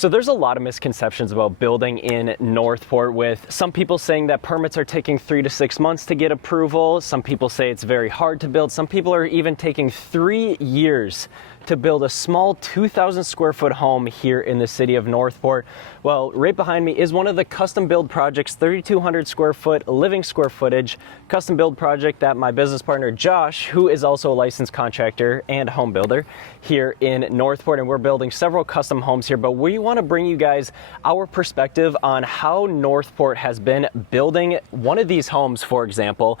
So there's a lot of misconceptions about building in Northport, with some people saying that permits are taking 3 to 6 months to get approval. Some people say it's very hard to build. Some people are even taking 3 years to build a small 2,000 square foot home here in the city of Northport. Well, right behind me is one of the custom build projects, 3,200 square foot living square footage custom build project that my business partner Josh, who is also a licensed contractor and home builder here in Northport, and we're building several custom homes here, but we want to bring you guys our perspective on how Northport has been building one of these homes, for example.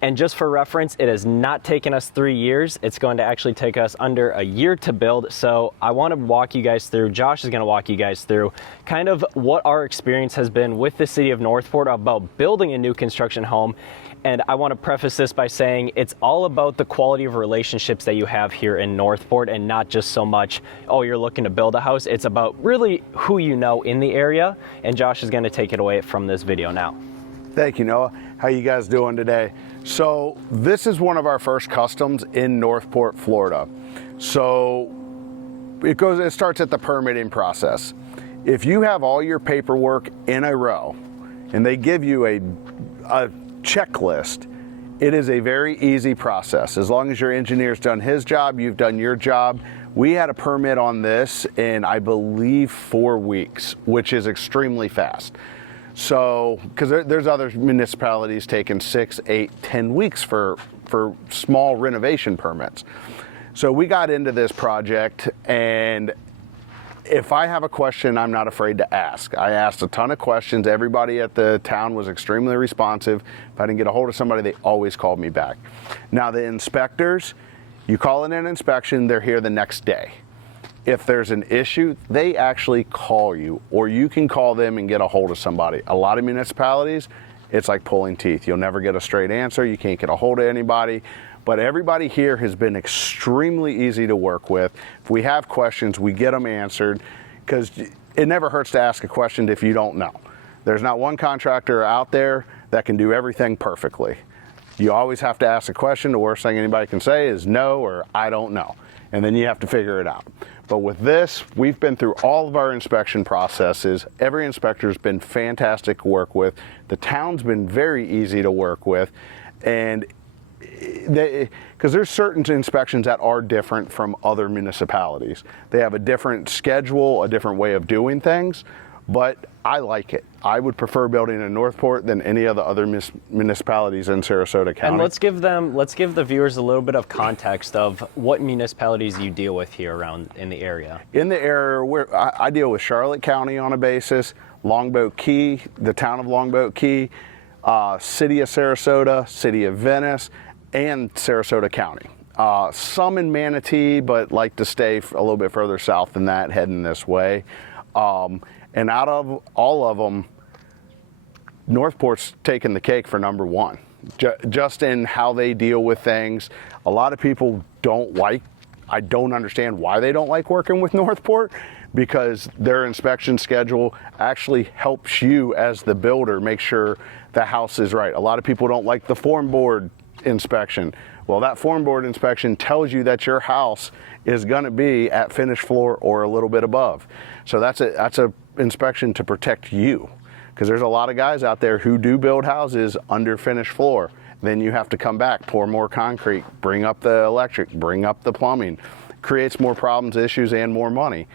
And just for reference, it has not taken us 3 years. It's going to actually take us under a year to build. So I want to walk you guys through, Josh is going to walk you guys through kind of what our experience has been with the city of Northport about building a new construction home. And I want to preface this by saying it's all about the quality of relationships that you have here in Northport, and not just so much, oh, you're looking to build a house. It's about really who you know in the area. And Josh is going to take it away from this video now. Thank you, Noah. How you guys doing today? So this is one of our first customs in Northport, Florida. So it starts at the permitting process. If you have all your paperwork in a row and they give you a checklist, it is a very easy process. As long as your engineer's done his job, you've done your job. We had a permit on this in, I believe, 4 weeks, which is extremely fast. So, because there's other municipalities taking 6, 8, 10 weeks for small renovation permits. So we got into this project, and if I have a question, I'm not afraid to ask. I asked a ton of questions. Everybody at the town was extremely responsive. If I didn't get a hold of somebody, they always called me back. Now the inspectors, you call in an inspection, they're here the next day. If there's an issue, they actually call you, or you can call them and get a hold of somebody. A lot of municipalities, it's like pulling teeth. You'll never get a straight answer. You can't get a hold of anybody. But everybody here has been extremely easy to work with. If we have questions, we get them answered, because it never hurts to ask a question if you don't know. There's not one contractor out there that can do everything perfectly. You always have to ask a question. The worst thing anybody can say is no or I don't know. And then you have to figure it out. But with this, we've been through all of our inspection processes. Every inspector's been fantastic to work with. The town's been very easy to work with. And because there's certain inspections that are different from other municipalities. They have a different schedule, a different way of doing things, but I like it. I would prefer building in Northport than any of the other municipalities in Sarasota County. And let's give the viewers a little bit of context of what municipalities you deal with here around in the area. In the area, I deal with Charlotte County on a basis, Longboat Key, the town of Longboat Key, City of Sarasota, City of Venice, and Sarasota County. Some in Manatee, but like to stay a little bit further south than that, heading this way. And out of all of them, Northport's taken the cake for number one, just in how they deal with things. A lot of people I don't understand why they don't like working with Northport, because their inspection schedule actually helps you as the builder make sure the house is right. A lot of people don't like the form board inspection. Well, that form board inspection tells you that your house is going to be at finished floor or a little bit above. So that's a inspection to protect you, because there's a lot of guys out there who do build houses under finished floor. Then you have to come back, pour more concrete, bring up the electric, bring up the plumbing. Creates more problems, issues, and more money.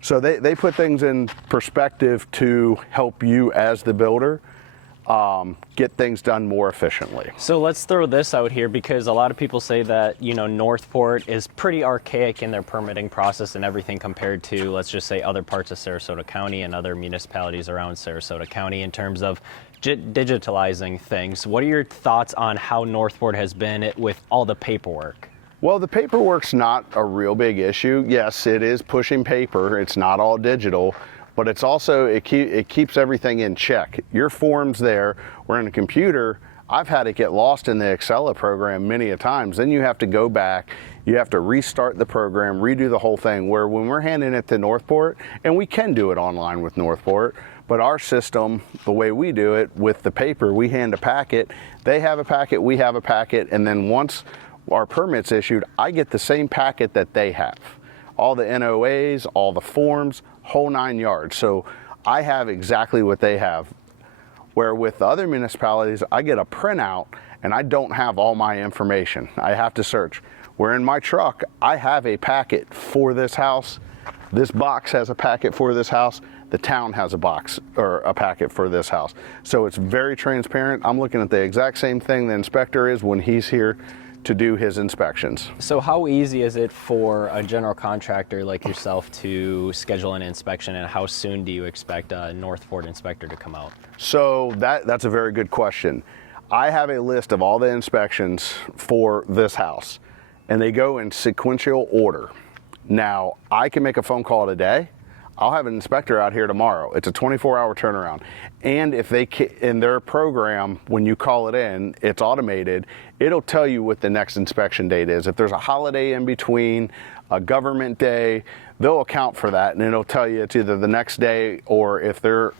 So they put things in perspective to help you as the builder get things done more efficiently. So let's throw this out here, because a lot of people say that, you know, Northport is pretty archaic in their permitting process and everything compared to, let's just say, other parts of Sarasota County and other municipalities around Sarasota County in terms of digitalizing things. What are your thoughts on how Northport has been with all the paperwork? Well, the paperwork's not a real big issue. Yes, it is pushing paper. It's not all digital, but it's also, it keeps everything in check. Your form's there, where in a computer, I've had it get lost in the Excel program many a times. Then you have to go back, you have to restart the program, redo the whole thing, where when we're handing it to Northport, and we can do it online with Northport, but our system, the way we do it with the paper, we hand a packet, they have a packet, we have a packet, and then once our permit's issued, I get the same packet that they have. All the NOAs, all the forms, whole 9 yards. So I have exactly what they have. Where with the other municipalities, I get a printout and I don't have all my information. I have to search. Where in my truck, I have a packet for this house. This box has a packet for this house. The town has a box or a packet for this house. So it's very transparent. I'm looking at the exact same thing the inspector is when he's here to do his inspections. So how easy is it for a general contractor like yourself to schedule an inspection, and how soon do you expect a Northport inspector to come out? So that's a very good question. I have a list of all the inspections for this house, and they go in sequential order. Now, I can make a phone call today. I'll have an inspector out here tomorrow. It's a 24-hour turnaround. And if they in their program, when you call it in, it's automated. It'll tell you what the next inspection date is. If there's a holiday in between, a government day, they'll account for that, and it'll tell you it's either the next day or if they're.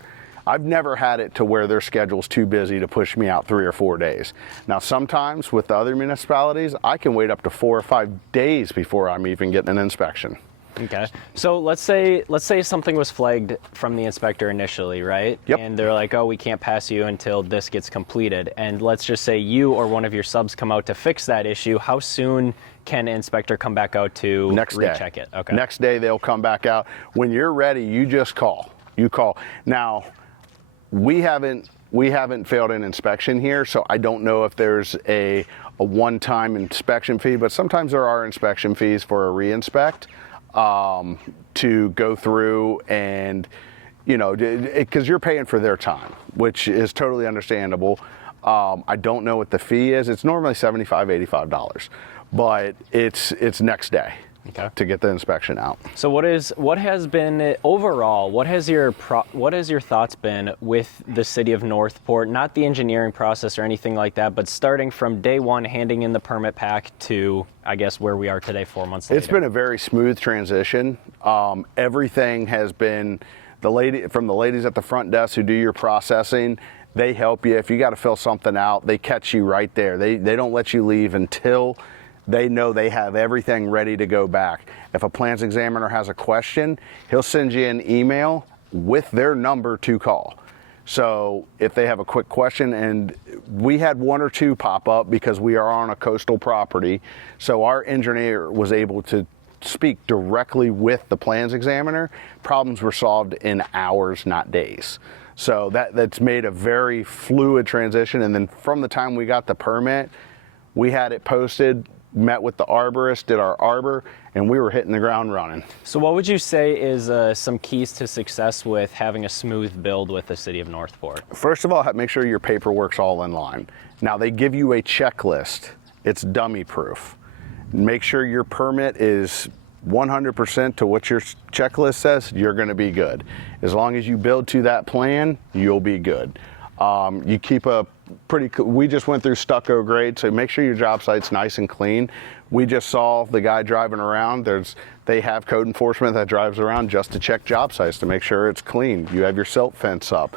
I've never had it to where their schedule's too busy to push me out 3 or 4 days. Now, sometimes with the other municipalities, I can wait up to 4 or 5 days before I'm even getting an inspection. Okay. So let's say something was flagged from the inspector initially, right? Yep. And they're like, oh, we can't pass you until this gets completed. And let's just say you or one of your subs come out to fix that issue. How soon can an inspector come back out to recheck it? Okay. Next day they'll come back out. When you're ready, you just call. You call. Now, we haven't failed an inspection here, so I don't know if there's a one-time inspection fee, but sometimes there are inspection fees for a re-inspect. To go through and, you know, because you're paying for their time, which is totally understandable. I don't know what the fee is. It's normally $75, $85, but it's next day. Okay. To get the inspection out. So what has been overall, what has your thoughts been with the city of Northport, not the engineering process or anything like that, but starting from day one, handing in the permit pack to, I guess, where we are today, 4 months later? It's been a very smooth transition. Everything has been from the ladies at the front desk who do your processing. They help you. If you got to fill something out, they catch you right there. They don't let you leave until they know they have everything ready to go back. If a plans examiner has a question, he'll send you an email with their number to call. So if they have a quick question, and we had 1 or 2 pop up because we are on a coastal property, so our engineer was able to speak directly with the plans examiner. Problems were solved in hours, not days. So that's made a very fluid transition. And then from the time we got the permit, we had it posted, met with the arborist, did our arbor, and we were hitting the ground running. So what would you say is some keys to success with having a smooth build with the city of Northport? First of all, make sure your paperwork's all in line. Now, they give you a checklist. It's dummy proof. Make sure your permit is 100% to what your checklist says. You're going to be good. As long as you build to that plan, you'll be good. You keep we just went through stucco grade, so make sure your job site's nice and clean. We just saw the guy driving around. They have code enforcement that drives around just to check job sites to make sure it's clean. You have your silt fence up,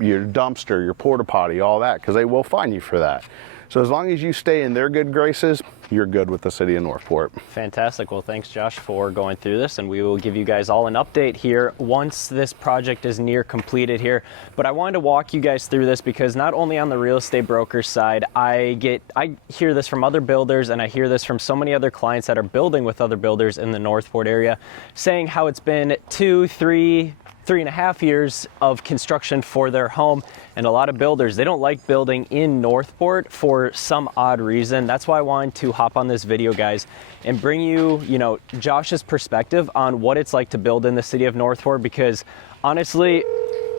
your dumpster, your porta potty, all that, because they will fine you for that. So as long as you stay in their good graces, you're good with the city of Northport. Fantastic. Well, thanks, Josh, for going through this, and we will give you guys all an update here once this project is near completed here. But I wanted to walk you guys through this because not only on the real estate broker side, I hear this from other builders, and I hear this from so many other clients that are building with other builders in the Northport area, saying how it's been 2, 3, 3.5 years of construction for their home. And a lot of builders, they don't like building in Northport for some odd reason. That's why I wanted to hop on this video, guys, and bring you, Josh's perspective on what it's like to build in the city of Northport, because honestly,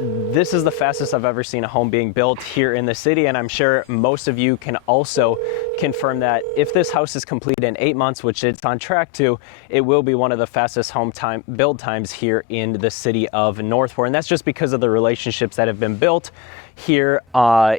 this is the fastest I've ever seen a home being built here in the city, and I'm sure most of you can also confirm that if this house is complete in 8 months, which it's on track to, it will be one of the fastest build times here in the city of Northport. And that's just because of the relationships that have been built here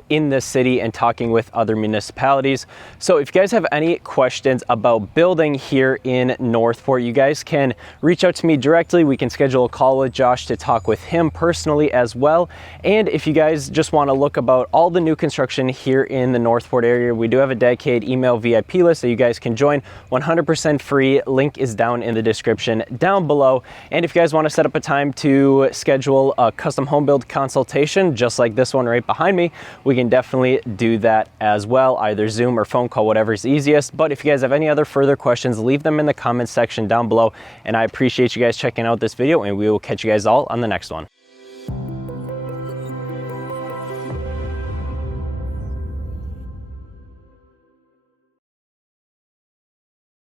in the city and talking with other municipalities. So if you guys have any questions about building here in Northport, you guys can reach out to me directly. We can schedule a call with Josh to talk with him personally as as well. And if you guys just want to look about all the new construction here in the Northport area, we do have a dedicated email VIP list that you guys can join 100% free. Link is down in the description down below. And if you guys want to set up a time to schedule a custom home build consultation, just like this one right behind me, we can definitely do that as well, either Zoom or phone call, whatever's easiest. But if you guys have any other further questions, leave them in the comments section down below. And I appreciate you guys checking out this video, and we will catch you guys all on the next one.